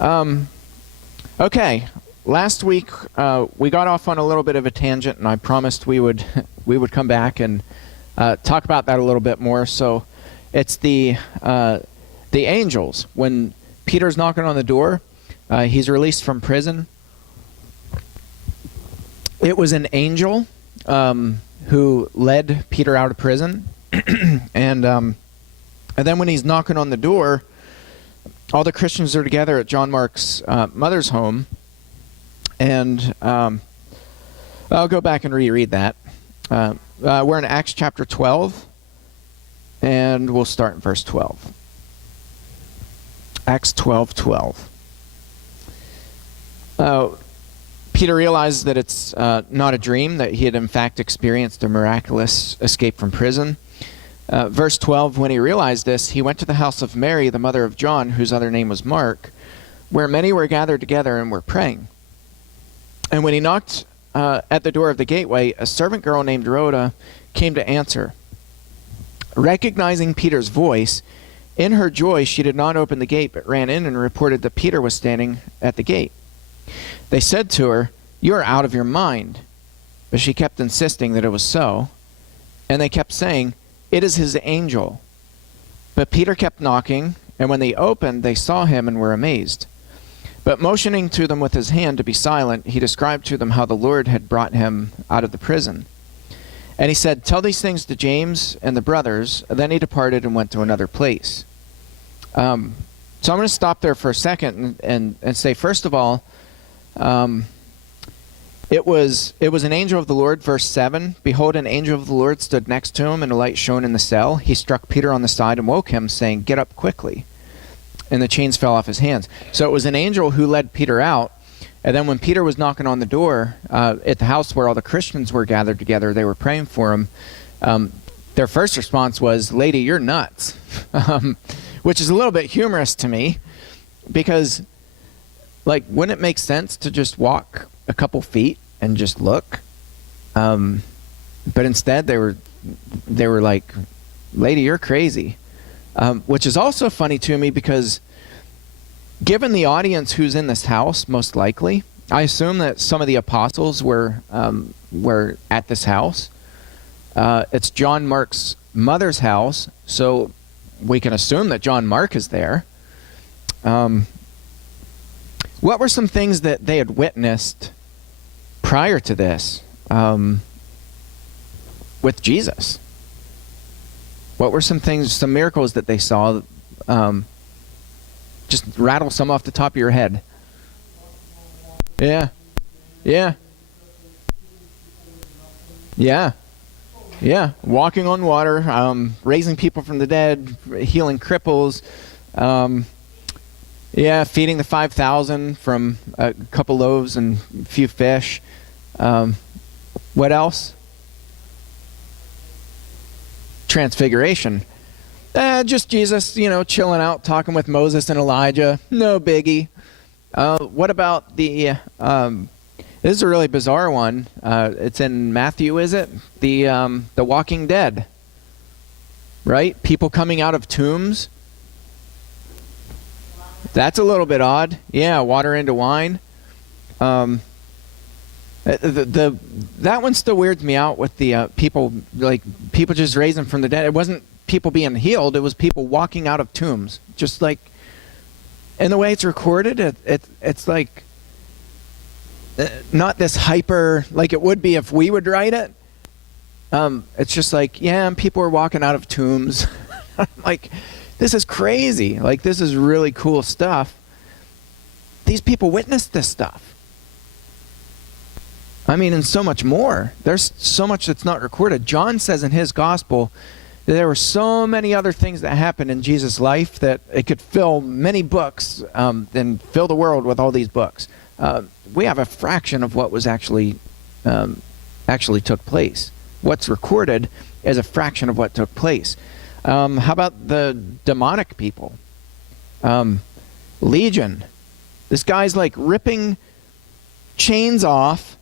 Okay, last week we got off on a little bit of a tangent, and I promised we would come back and talk about that a little bit more. So it's the angels. When Peter's knocking on the door, he's released from prison. It was an angel who led Peter out of prison, and then when he's knocking on the door, all the Christians are together at John Mark's mother's home, and I'll go back and reread that. We're in Acts chapter 12, and we'll start in verse 12. Acts 12:12. Peter realized that it's not a dream, that he had in fact experienced a miraculous escape from prison. Verse 12, when he realized this, he went to the house of Mary, the mother of John, whose other name was Mark, where many were gathered together and were praying. And when he knocked at the door of the gateway, a servant girl named Rhoda came to answer. Recognizing Peter's voice, in her joy she did not open the gate, but ran in and reported that Peter was standing at the gate. They said to her, "You are out of your mind." But she kept insisting that it was so. And they kept saying, "It is his angel." But Peter kept knocking, and when they opened, they saw him and were amazed. But motioning to them with his hand to be silent, he described to them how the Lord had brought him out of the prison. And he said, "Tell these things to James and the brothers." Then he departed and went to another place. So I'm going to stop there for a second and say, first of all, it was an angel of the Lord, verse 7. Behold, an angel of the Lord stood next to him, and a light shone in the cell. He struck Peter on the side and woke him, saying, "Get up quickly." And the chains fell off his hands. So it was an angel who led Peter out. And then when Peter was knocking on the door at the house where all the Christians were gathered together, they were praying for him. Their first response was, "Lady, you're nuts," which is a little bit humorous to me, because, like, wouldn't it make sense to just walk a couple feet and just look? But instead they were like, "Lady, you're crazy," which is also funny to me because given the audience who's in this house, most likely, I assume that some of the apostles were at this house. It's John Mark's mother's house, so we can assume that John Mark is there. What were some things that they had witnessed prior to this with Jesus? What were some things, some miracles that they saw? Just rattle some off the top of your head. Yeah. Walking on water, raising people from the dead, healing cripples. Feeding the 5,000 from a couple loaves and a few fish. What else? Transfiguration. Just Jesus, chilling out, talking with Moses and Elijah. No biggie. What about this is a really bizarre one. It's in Matthew, is it? The Walking Dead. Right? People coming out of tombs. That's a little bit odd. Yeah, water into wine. That one still weirds me out with the people just raising from the dead. It wasn't people being healed. It was people walking out of tombs. Just like, and the way it's recorded, it's like not this hyper like it would be if we would write it. It's just like, yeah, and people are walking out of tombs. Like, this is crazy. Like, this is really cool stuff. These people witnessed this stuff. I mean, and so much more. There's so much that's not recorded. John says in his gospel that there were so many other things that happened in Jesus' life that it could fill many books and fill the world with all these books. We have a fraction of what was actually took place. What's recorded is a fraction of what took place. How about the demonic people? Legion. This guy's like ripping chains off,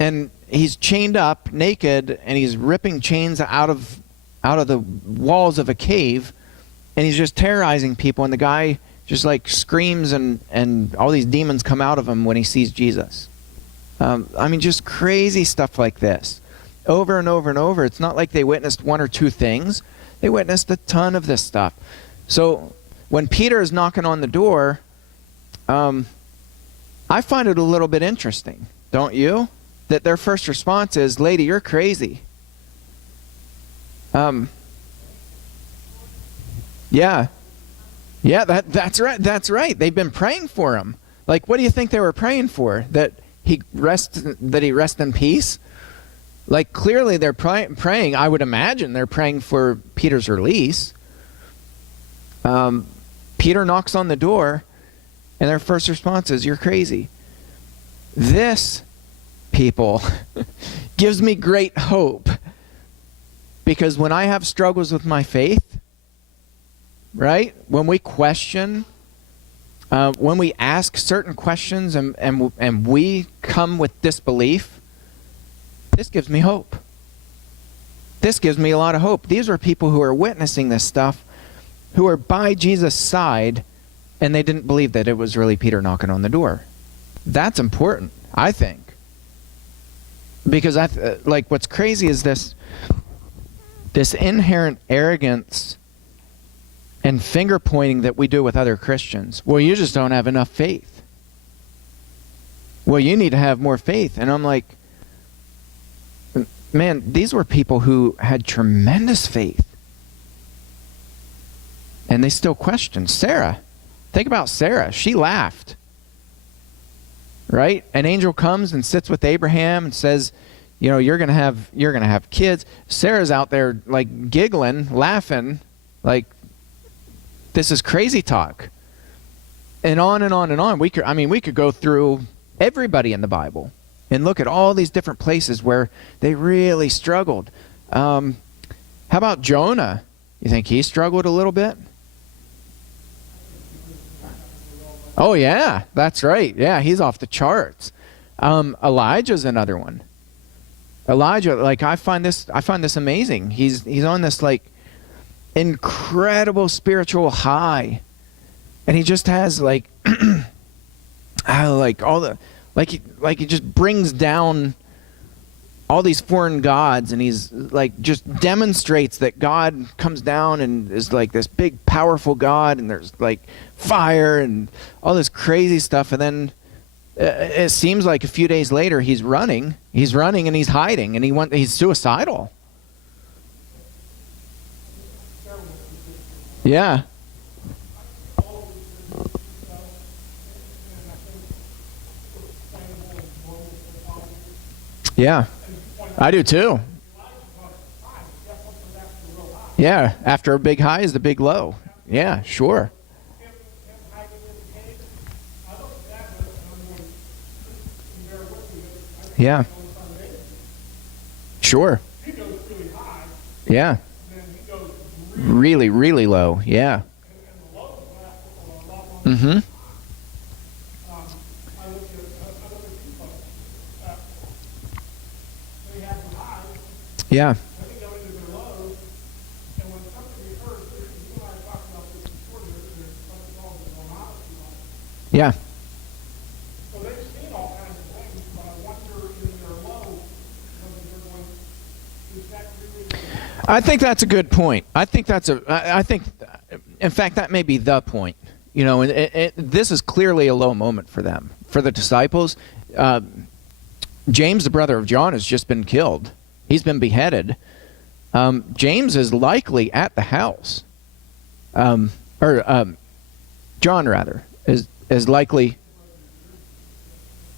and he's chained up naked, and he's ripping chains out of the walls of a cave, and he's just terrorizing people, and the guy just like screams and all these demons come out of him when he sees Jesus. I mean, just crazy stuff like this. Over and over and over. It's not like they witnessed one or two things. They witnessed a ton of this stuff. So when Peter is knocking on the door, I find it a little bit interesting, don't you? That their first response is, "Lady, you're crazy." Yeah, that's right. That's right. They've been praying for him. Like, what do you think they were praying for? That he rest in peace? Like, clearly they're praying. I would imagine they're praying for Peter's release. Peter knocks on the door, and their first response is, "You're crazy." This, people, gives me great hope. Because when I have struggles with my faith, right? When we question, when we ask certain questions and we come with disbelief, this gives me hope. This gives me a lot of hope. These are people who are witnessing this stuff, who are by Jesus' side, and they didn't believe that it was really Peter knocking on the door. That's important, I think. Because like what's crazy is this inherent arrogance and finger pointing that we do with other Christians. Well, you just don't have enough faith. Well, you need to have more faith. And I'm like, man, these were people who had tremendous faith. And they still questioned. Sarah, think about Sarah. She laughed. Right? An angel comes and sits with Abraham and says, you know, you're gonna have kids. Sarah's out there like giggling, laughing, like this is crazy talk. And on and on and on. We could go through everybody in the Bible and look at all these different places where they really struggled. How about Jonah? You think he struggled a little bit? Oh yeah, that's right. Yeah, he's off the charts. Elijah's another one. Elijah, like I find this amazing. He's on this like incredible spiritual high, and he just has like like all the he just brings down all these foreign gods, and he's like just demonstrates that God comes down and is like this big powerful God, and there's like fire and all this crazy stuff, and then it seems like a few days later he's running and he's hiding, and he's suicidal. Yeah. Yeah. I do too. Yeah, after a big high is the big low. Yeah, sure. Yeah. Sure. Yeah. Really, really low. Yeah. Mm-hmm. Yeah. Yeah. I think that's a good point. I think, in fact, that may be the point. You know, this is clearly a low moment for them, for the disciples. James, the brother of John, has just been killed. He's been beheaded. James is likely at the house. John, rather, is likely.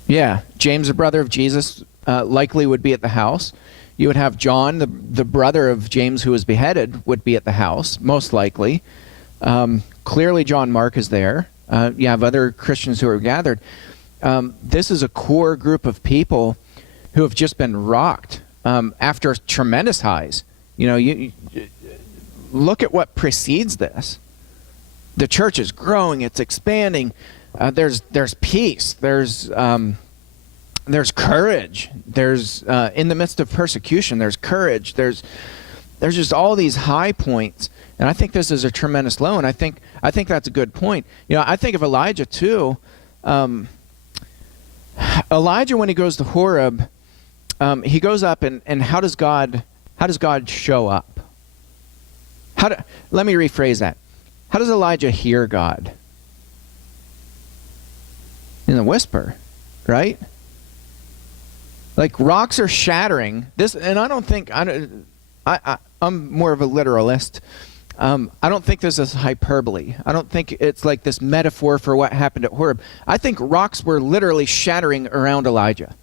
Yeah, James, the brother of Jesus, likely would be at the house. You would have John, the brother of James who was beheaded, would be at the house, most likely. Clearly John Mark is there. You have other Christians who are gathered. This is a core group of people who have just been rocked after tremendous highs. You know, you look at what precedes this. The church is growing, it's expanding. There's peace. There's courage. There's in the midst of persecution, there's courage. There's there's just all these high points, and I think this is a tremendous low, and I think that's a good point. I think of Elijah too. Elijah, when he goes to Horeb, he goes up, and how does God show up? Let me rephrase that. How does Elijah hear God? In a whisper, right? Like rocks are shattering. And I don't think I'm more of a literalist. I don't think this is hyperbole. I don't think it's like this metaphor for what happened at Horeb. I think rocks were literally shattering around Elijah.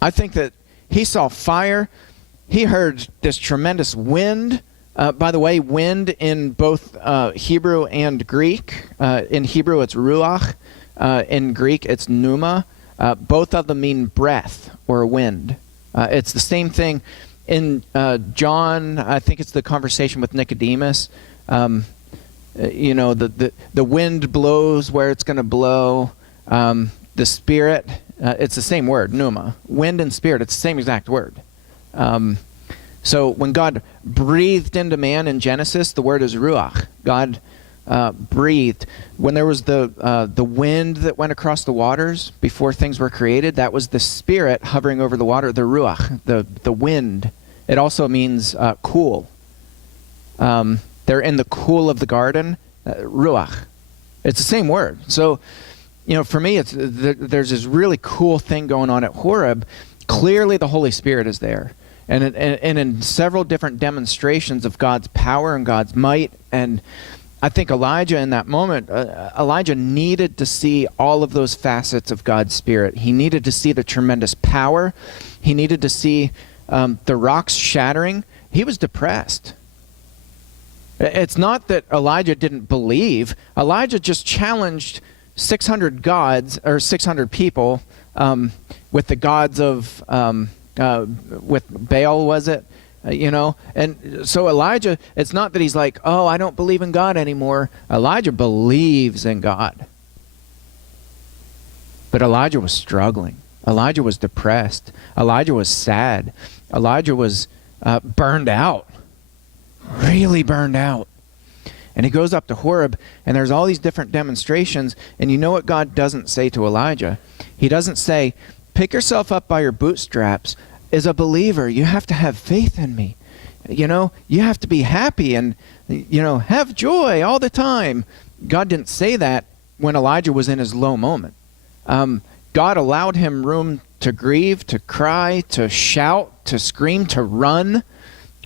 I think that he saw fire. He heard this tremendous wind. By the way, wind in both Hebrew and Greek. In Hebrew, it's ruach. In Greek, it's pneuma. Both of them mean breath or wind. It's the same thing. In John, I think it's the conversation with Nicodemus. The wind blows where it's going to blow. The Spirit, it's the same word, pneuma. Wind and Spirit, it's the same exact word. So when God breathed into man in Genesis, the word is ruach. God breathed. When there was the wind that went across the waters before things were created, that was the Spirit hovering over the water, the ruach, the wind. It also means cool. They're in the cool of the garden, ruach. It's the same word. So, for me, there's this really cool thing going on at Horeb. Clearly, the Holy Spirit is there. And in several different demonstrations of God's power and God's might. And I think Elijah in that moment, Elijah needed to see all of those facets of God's Spirit. He needed to see the tremendous power. He needed to see the rocks shattering. He was depressed. It's not that Elijah didn't believe. Elijah just challenged 600 gods, or 600 people, with the gods of... with Baal, was it? And so Elijah, it's not that he's like, oh, I don't believe in God anymore. Elijah believes in God. But Elijah was struggling. Elijah was depressed. Elijah was sad. Elijah was burned out. Really burned out. And he goes up to Horeb, and there's all these different demonstrations, and you know what God doesn't say to Elijah? He doesn't say, pick yourself up by your bootstraps. As a believer, you have to have faith in me. You have to be happy and, have joy all the time. God didn't say that when Elijah was in his low moment. God allowed him room to grieve, to cry, to shout, to scream, to run.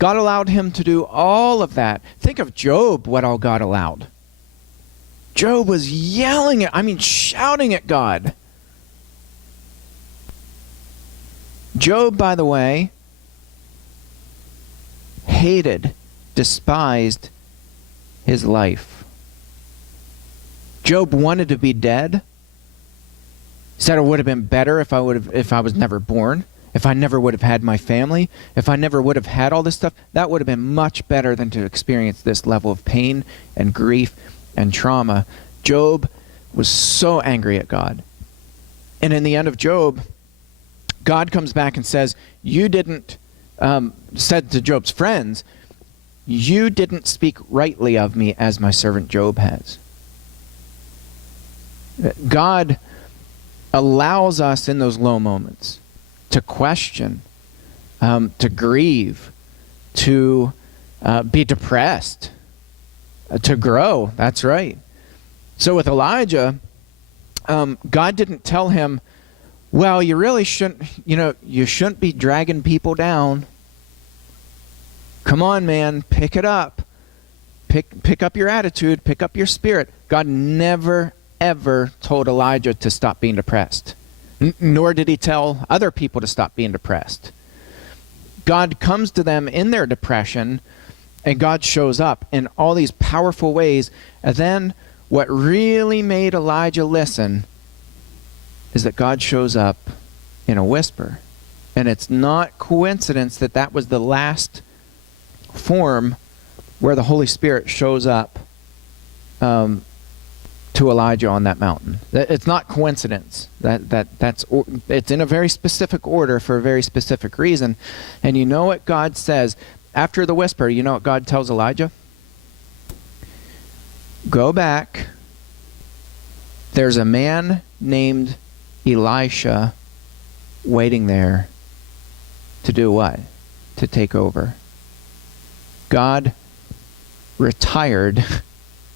God allowed him to do all of that. Think of Job, what all God allowed. Job was shouting at God. Job, by the way, hated, despised his life. Job wanted to be dead. He said it would have been better if I was never born, if I never would have had my family, if I never would have had all this stuff. That would have been much better than to experience this level of pain and grief and trauma. Job was so angry at God. And in the end of Job, God comes back and says, said to Job's friends, you didn't speak rightly of me as my servant Job has. God allows us in those low moments to question, to grieve, to be depressed, to grow. That's right. So with Elijah, God didn't tell him, well, you really shouldn't, you shouldn't be dragging people down. Come on, man, pick it up. Pick up your attitude, pick up your spirit. God never, ever told Elijah to stop being depressed. Nor did he tell other people to stop being depressed. God comes to them in their depression, and God shows up in all these powerful ways. And then what really made Elijah listen is that God shows up in a whisper. And it's not coincidence that that was the last form where the Holy Spirit shows up to Elijah on that mountain. It's not coincidence. It's in a very specific order for a very specific reason. And you know what God says? after the whisper, you know what God tells Elijah? Go back. There's a man named Elisha waiting there to do what? To take over. God retired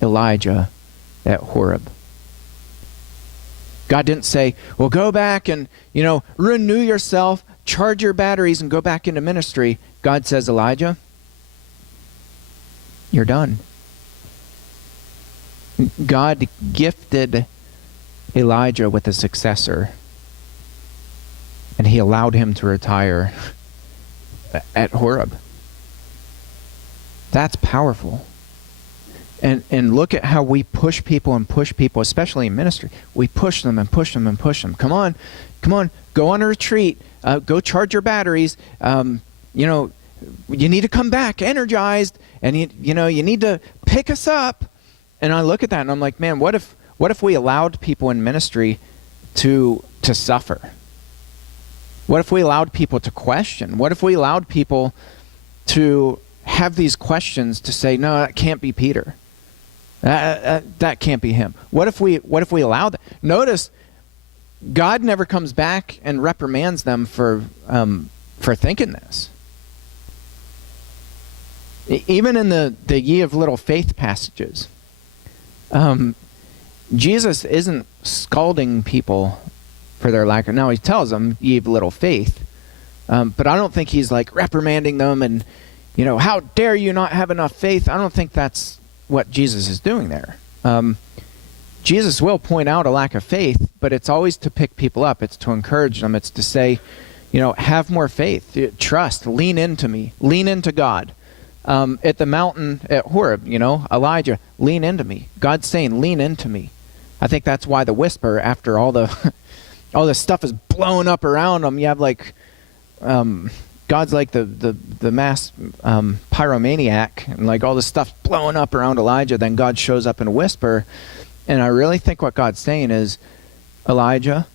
Elijah at Horeb. God didn't say, well, go back and, renew yourself, charge your batteries, and go back into ministry. God says, Elijah, you're done. God gifted Elijah with a successor, and he allowed him to retire at Horeb. That's powerful. And look at how we push people, especially in ministry. We push them and push them and push them. Come on, go on a retreat. Go charge your batteries. You need to come back energized, and you need to pick us up. And I look at that and I'm like, man, what if we allowed people in ministry to suffer? What if we allowed people to question? What if we allowed people to have these questions to say, no, that can't be Peter. That can't be him. What if we allow that? Notice, God never comes back and reprimands them for thinking this. Even in the ye of little faith passages, Jesus isn't scalding people for their lack of. Now he tells them, ye of little faith, but I don't think he's like reprimanding them and, how dare you not have enough faith? I don't think that's what Jesus is doing there. Jesus will point out a lack of faith, but it's always to pick people up. It's to encourage them. It's to say, have more faith, trust, lean into me, lean into God. At the mountain at Horeb, Elijah, lean into me. God's saying, lean into me. I think that's why the whisper, after all the stuff is blowing up around them, you have like, God's like the mass pyromaniac, and like all this stuff blowing up around Elijah. Then God shows up in a whisper, and I really think what God's saying is, Elijah,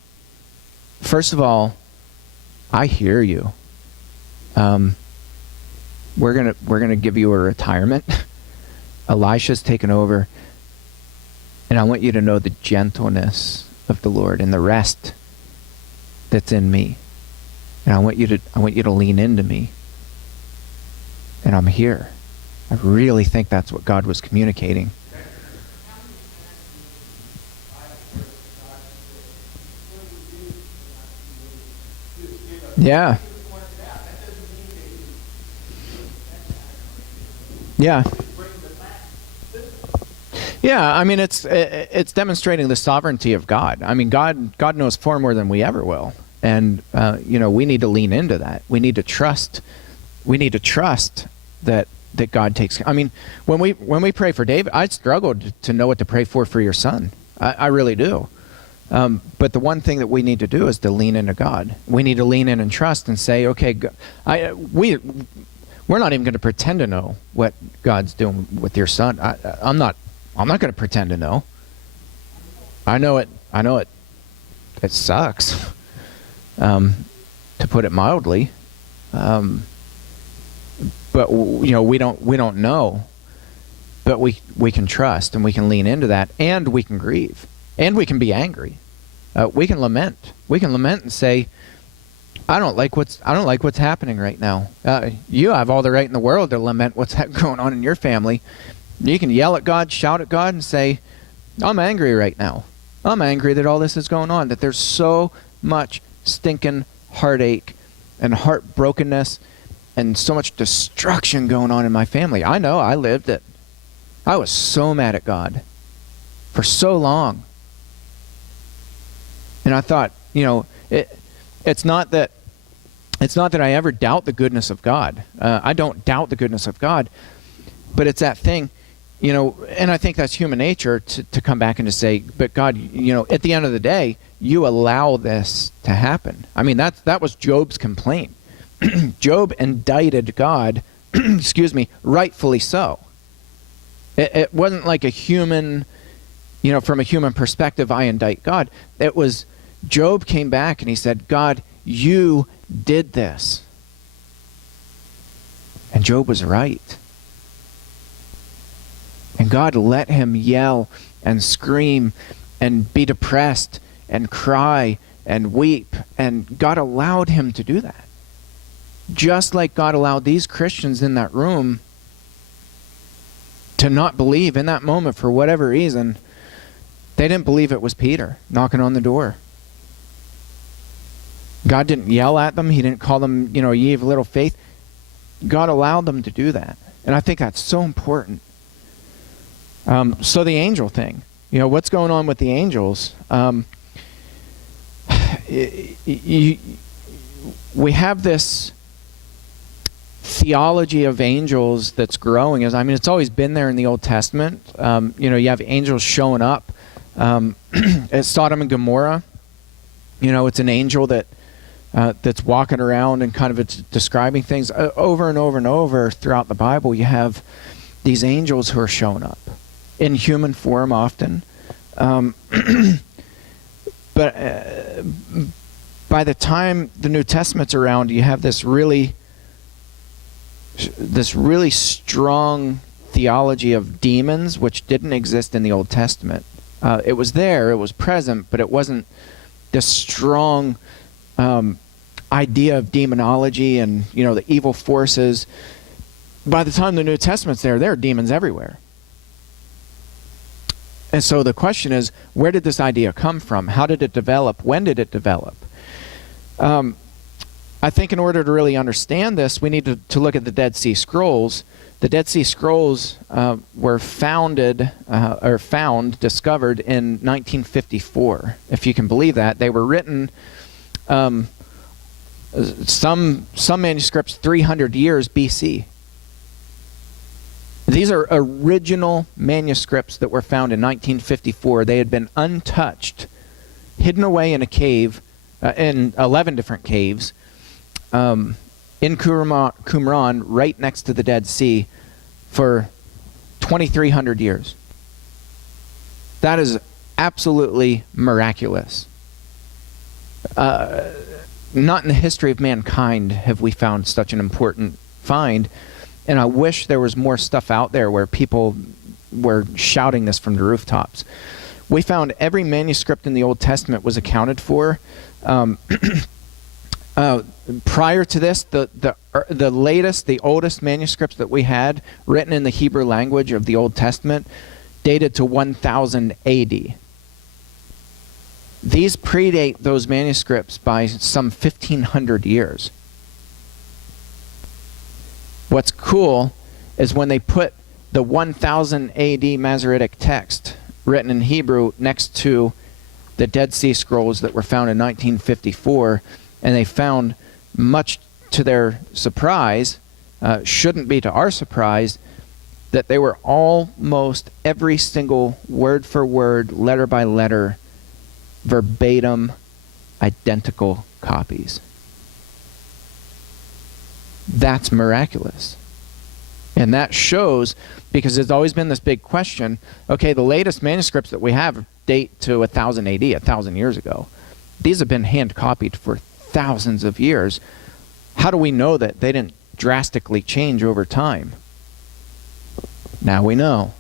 first of all, I hear you. We're gonna give you a retirement. Elisha's taken over, and I want you to know the gentleness of the Lord and the rest that's in me. And I want you to lean into me. And I'm here. I really think that's what God was communicating. Yeah. Yeah. Yeah, I mean, it's demonstrating the sovereignty of God. I mean, God knows far more than we ever will. And, we need to lean into that. We need to trust. We need to trust that God takes. I mean, when we pray for David, I struggled to know what to pray for your son. I really do. But the one thing that we need to do is to lean into God. We need to lean in and trust and say, okay, we're not even going to pretend to know what God's doing with your son. I'm not going to pretend to know. I know it. It sucks. To put it mildly, but we don't know, but we can trust and we can lean into that, and we can grieve, and we can be angry, we can lament and say, I don't like what's happening right now. You have all the right in the world to lament what's going on in your family. You can yell at God, shout at God, and say, I'm angry right now. I'm angry that all this is going on, that there's so much stinking heartache and heartbrokenness and so much destruction going on in my family. I know, I lived it. I was so mad at God for so long. And I thought, it's not that I ever doubt the goodness of God. I don't doubt the goodness of God, but it's that thing, and I think that's human nature to come back and to say, but God, at the end of the day, you allow this to happen. I mean, that was Job's complaint. Job indicted God, rightfully so. It wasn't like a human, from a human perspective, I indict God. It was, Job came back and he said, God, you did this. And Job was right. And God let him yell and scream and be depressed and cry and weep. And God allowed him to do that. Just like God allowed these Christians in that room to not believe in that moment for whatever reason. They didn't believe it was Peter knocking on the door. God didn't yell at them. He didn't call them, ye of little faith. God allowed them to do that. And I think that's so important. So the angel thing, what's going on with the angels? We have this theology of angels that's growing. It's always been there in the Old Testament. You have angels showing up at Sodom and Gomorrah. It's an angel that's walking around and kind of it's describing things over and over and over throughout the Bible. You have these angels who are showing up in human form often. But by the time the New Testament's around, you have this really strong theology of demons, which didn't exist in the Old Testament. It was there, it was present, but it wasn't this strong idea of demonology and the evil forces. By the time the New Testament's there are demons everywhere. And so the question is, where did this idea come from? How did it develop? When did it develop? I think in order to really understand this, we need to look at the Dead Sea Scrolls. The Dead Sea Scrolls were discovered in 1954, if you can believe that. They were written, some manuscripts 300 years BC. These are original manuscripts that were found in 1954. They had been untouched, hidden away in a cave, in 11 different caves, in Qumran, right next to the Dead Sea, for 2,300 years. That is absolutely miraculous. Not in the history of mankind have we found such an important find, and I wish there was more stuff out there where people were shouting this from the rooftops. We found every manuscript in the Old Testament was accounted for. Prior to this, the latest, the oldest manuscripts that we had written in the Hebrew language of the Old Testament dated to 1000 AD. These predate those manuscripts by some 1,500 years. What's cool is when they put the 1000 AD Masoretic text written in Hebrew next to the Dead Sea Scrolls that were found in 1954, and they found, much to their surprise, shouldn't be to our surprise, that they were almost every single word for word, letter by letter, verbatim, identical copies. That's miraculous. And that shows, because there's always been this big question, okay, the latest manuscripts that we have date to 1000 AD, 1,000 years ago. These have been hand copied for thousands of years. How do we know that they didn't drastically change over time? Now we know.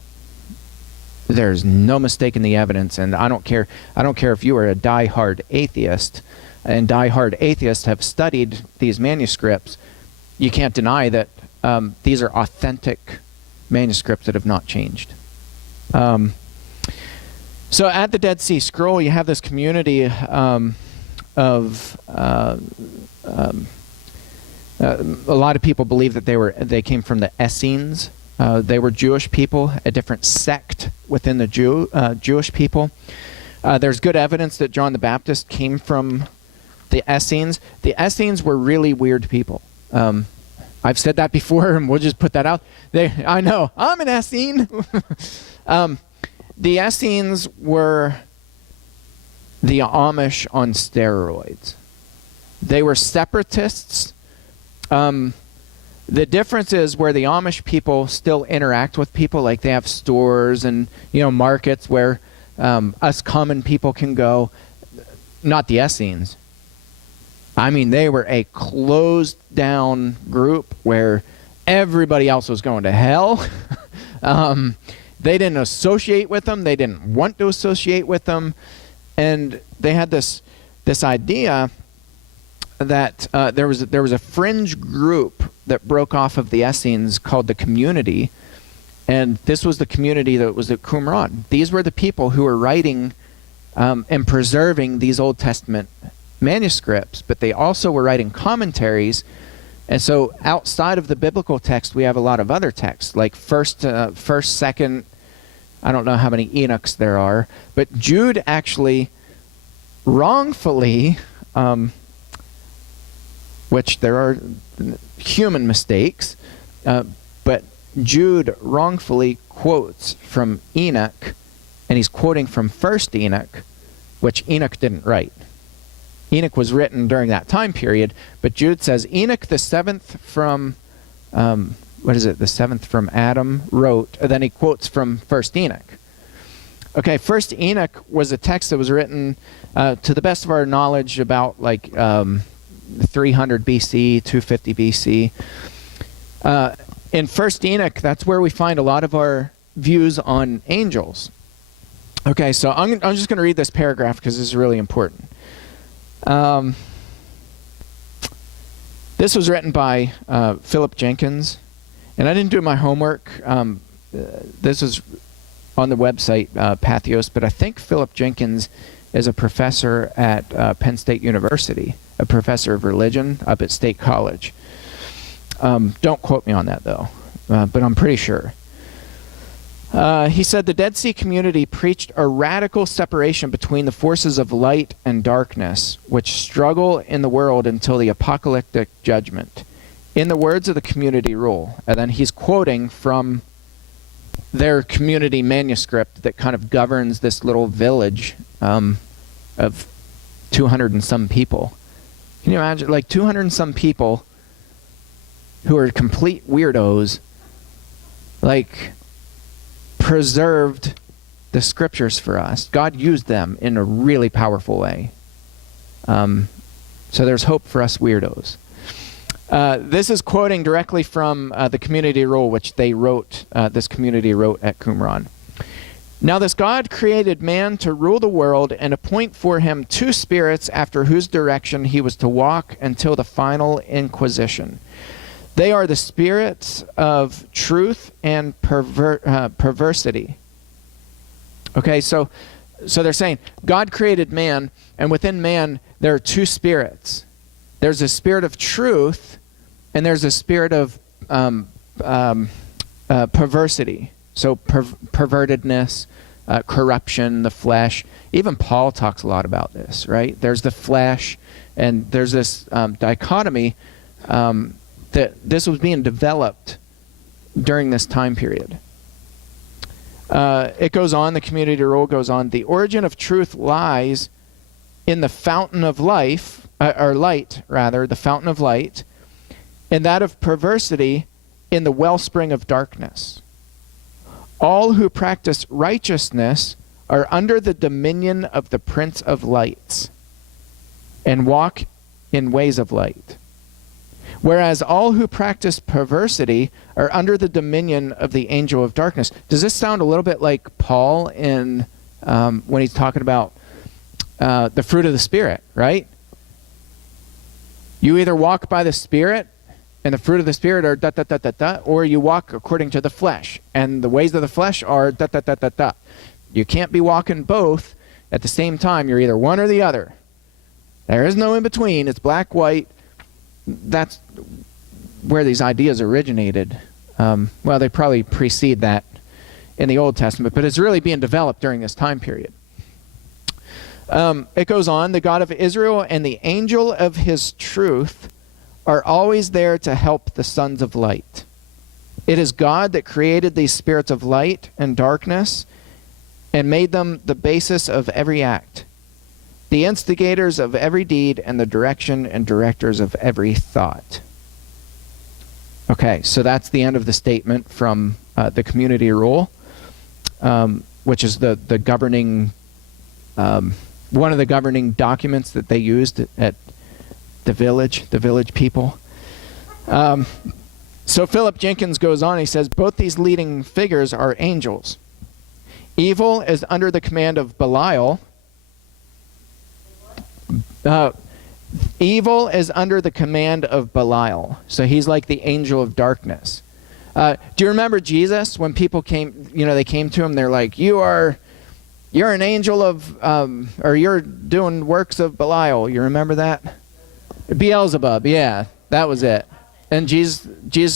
There's no mistake in the evidence, and I don't care if you are a die-hard atheist, and die-hard atheists have studied these manuscripts. You can't deny that these are authentic manuscripts that have not changed. So at the Dead Sea Scroll, you have this community of a lot of people believe that they came from the Essenes. They were Jewish people, a different sect within the Jewish people. There's good evidence that John the Baptist came from the Essenes. The Essenes were really weird people. I've said that before, and we'll just put that out. I know, I'm an Essene. The Essenes were the Amish on steroids. They were separatists. The difference is where the Amish people still interact with people, like they have stores and markets where us common people can go. Not the Essenes. They were a closed down group where everybody else was going to hell. They didn't associate with them. They didn't want to associate with them. And they had this idea that there was a fringe group that broke off of the Essenes called the community. And this was the community that was at Qumran. These were the people who were writing and preserving these Old Testament manuscripts, but they also were writing commentaries. And so outside of the biblical text, we have a lot of other texts, like first, second, I don't know how many Enochs there are, but Jude actually wrongfully, which there are human mistakes, but Jude wrongfully quotes from Enoch, and he's quoting from First Enoch, which Enoch didn't write. Enoch was written during that time period, but Jude says Enoch the seventh from, the seventh from Adam wrote, and then he quotes from First Enoch. Okay, First Enoch was a text that was written, to the best of our knowledge, about 300 BC, 250 BC. In First Enoch, that's where we find a lot of our views on angels. Okay, so I'm just going to read this paragraph because this is really important. This was written by Philip Jenkins, and I didn't do my homework. This is on the website, Patheos, but I think Philip Jenkins is a professor at Penn State University, a professor of religion up at State College. Don't quote me on that, though, but I'm pretty sure. He said the Dead Sea community preached a radical separation between the forces of light and darkness, which struggle in the world until the apocalyptic judgment. In the words of the community rule. And then he's quoting from their community manuscript that kind of governs this little village of 200 and some people. Can you imagine, 200 and some people who are complete weirdos, preserved the scriptures for us. God used them in a really powerful way. So there's hope for us weirdos. This is quoting directly from the community rule, which they wrote, this community wrote at Qumran. Now this God created man to rule the world and appoint for him two spirits after whose direction he was to walk until the final inquisition. They are the spirits of truth and perversity. Okay, so they're saying God created man, and within man there are two spirits. There's a spirit of truth, and there's a spirit of perversity. So pervertedness, corruption, the flesh. Even Paul talks a lot about this, right? There's the flesh, and there's this dichotomy that this was being developed during this time period. It goes on, the community rule goes on, the origin of truth lies in the fountain of life, or light, rather, the fountain of light, and that of perversity in the wellspring of darkness. All who practice righteousness are under the dominion of the Prince of Lights and walk in ways of light. Whereas all who practice perversity are under the dominion of the angel of darkness. Does this sound a little bit like Paul in when he's talking about the fruit of the Spirit, right? You either walk by the Spirit, and the fruit of the Spirit are da-da-da-da-da, or you walk according to the flesh, and the ways of the flesh are da-da-da-da-da. You can't be walking both at the same time. You're either one or the other. There is no in between. It's black, white. That's where these ideas originated. Well, they probably precede that in the Old Testament, but it's really being developed during this time period. It goes on, the God of Israel and the angel of his truth are always there to help the sons of light. It is God that created these spirits of light and darkness and made them the basis of every act, the instigators of every deed, and the direction and directors of every thought. Okay, so that's the end of the statement from the community rule, which is the governing, one of the governing documents that they used at the village people. So Philip Jenkins goes on, he says, both these leading figures are angels. Evil is under the command of Belial. Evil is under the command of Belial. So he's like the angel of darkness. Do you remember Jesus when people came, they came to him, they're like, you're an angel of, or you're doing works of Belial. You remember that? Beelzebub, yeah, that was it. And Jesus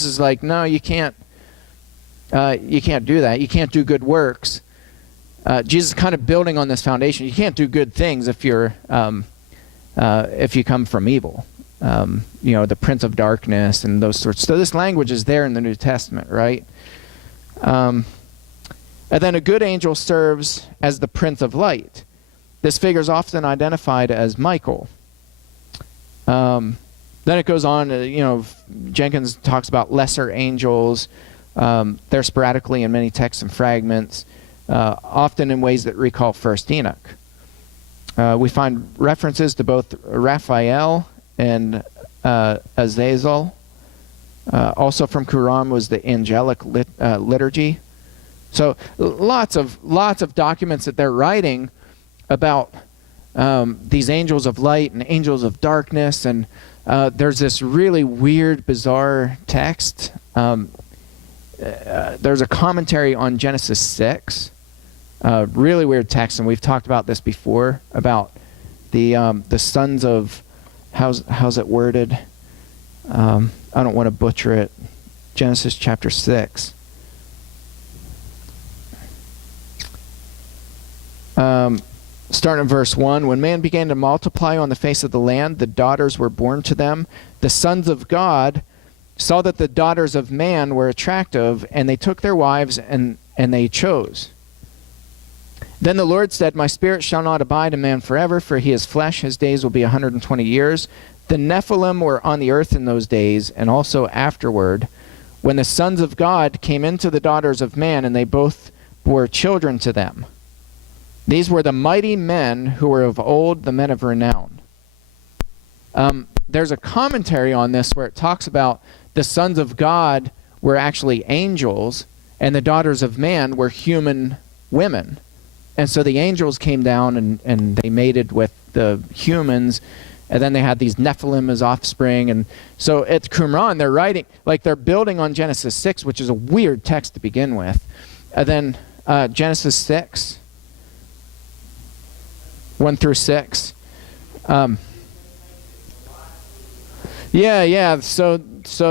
is like, no, you can't do that. You can't do good works. Jesus is kind of building on this foundation. You can't do good things if you come from evil. The prince of darkness and those sorts. So this language is there in the New Testament, right? And then a good angel serves as the prince of light. This figure is often identified as Michael. Then it goes on, Jenkins talks about lesser angels. They're sporadically in many texts and fragments, often in ways that recall First Enoch. We find references to both Raphael and Azazel. Also from Qumran was the angelic liturgy. So lots of documents that they're writing about these angels of light and angels of darkness, and there's this really weird, bizarre text. There's a commentary on Genesis 6, really weird text, and we've talked about this before, about the sons of, how's it worded? I don't want to butcher it. Genesis chapter 6. Starting in verse 1, when man began to multiply on the face of the land, the daughters were born to them. The sons of God saw that the daughters of man were attractive, and they took their wives, and they chose. Then the Lord said, my spirit shall not abide in man forever, for he is flesh, his days will be 120 years. The Nephilim were on the earth in those days, and also afterward, when the sons of God came into the daughters of man, and they both bore children to them. These were the mighty men who were of old, the men of renown. There's a commentary on this where it talks about the sons of God were actually angels, and the daughters of man were human women. And so the angels came down and they mated with the humans, and then they had these Nephilim as offspring. And so at Qumran, they're writing, like they're building on Genesis 6, which is a weird text to begin with. And then Genesis 6. 1 through 6. Yeah. So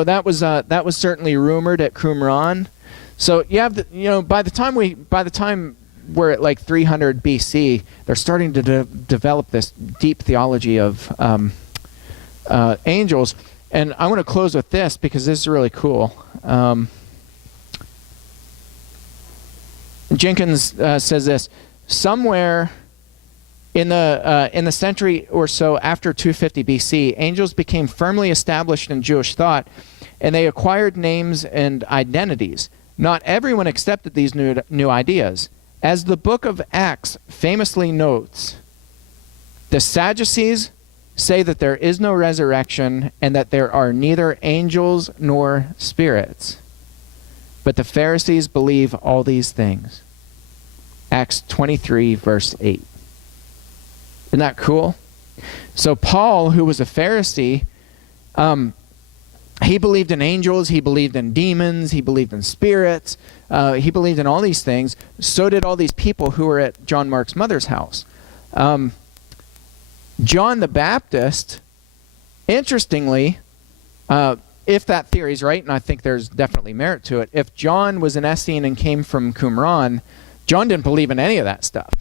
that was certainly rumored at Qumran. So you have by the time we're at like 300 BC, they're starting to develop this deep theology of angels. And I want to close with this because this is really cool. Jenkins says this: somewhere in the century or so after 250 BC, angels became firmly established in Jewish thought, and they acquired names and identities. Not everyone accepted these new ideas. As the book of Acts famously notes, the Sadducees say that there is no resurrection and that there are neither angels nor spirits. But the Pharisees believe all these things. Acts 23, verse 8. Isn't that cool? So Paul, who was a Pharisee, he believed in angels, he believed in demons, he believed in spirits, he believed in all these things. So did all these people who were at John Mark's mother's house. John the Baptist, interestingly, if that theory is right, and I think there's definitely merit to it, if John was an Essene and came from Qumran, John didn't believe in any of that stuff.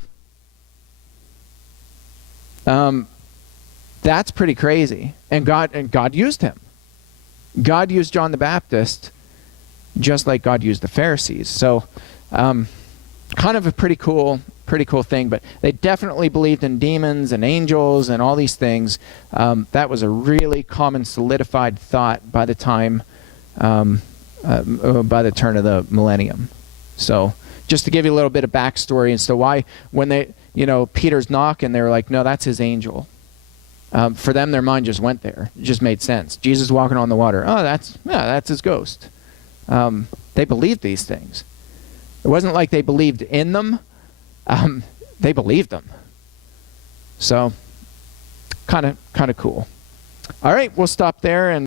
That's pretty crazy. And God used him. God used John the Baptist just like God used the Pharisees. So kind of a pretty cool thing, but they definitely believed in demons and angels and all these things. That was a really common solidified thought by the time by the turn of the millennium. So just to give you a little bit of backstory as to why when they, Peter's knocking, they were like, no, that's his angel. For them, their mind just went there. It just made sense. Jesus walking on the water. Oh, that's his ghost. They believed these things. It wasn't like they believed in them. They believed them. So, kind of cool. All right, we'll stop there and